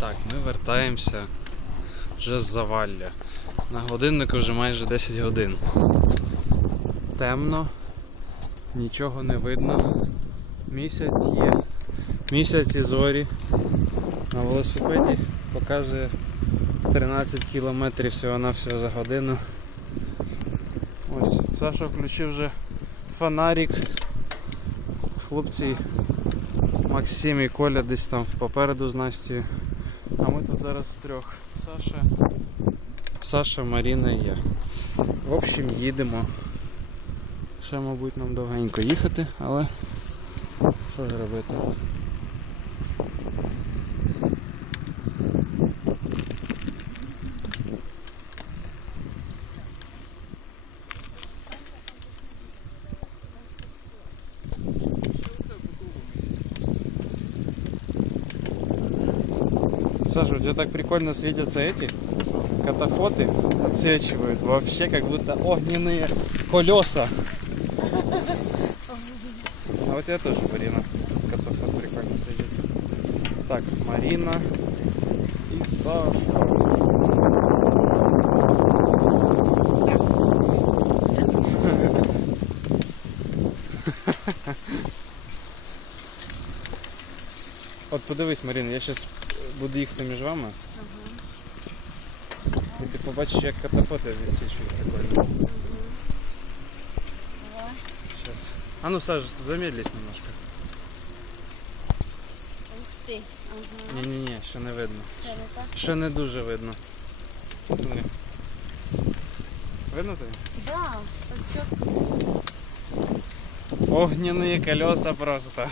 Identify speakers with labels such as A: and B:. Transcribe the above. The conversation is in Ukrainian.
A: Так, ми вертаємося вже з завалля. На годиннику вже майже 10 годин. Темно, нічого не видно. Місяць є. Місяць і зорі. На велосипеді показує 13 кілометрів всього-навсього за годину. Ось, Саша включив вже фонарик. Хлопці Максим і Коля десь там попереду з Настю. А ми тут зараз трьох. Саша, Саша, Маріна і я. В общем, їдемо. Ще, мабуть, нам довгенько їхати, але що ж робити? Саша, у тебя так прикольно светятся эти катафоты, отсвечивают. Вообще как будто огненные колеса. А у тебя тоже, Марина, катафот прикольно светится. Так, Марина и Саша. От подивись, Марина, я зараз буду їхати між вами. І ти побачиш, як катафоти відсвічують прикольно.
B: Давай.
A: Сейчас. А ну, Саш, замедлись немножко.
B: Ух ти. Ага.
A: Ні-ні-ні, ще не видно.
B: Це не так?
A: Ще не дуже видно. Смотри. Видно тобі?
B: Да, так чітко.
A: Огненные колеса просто.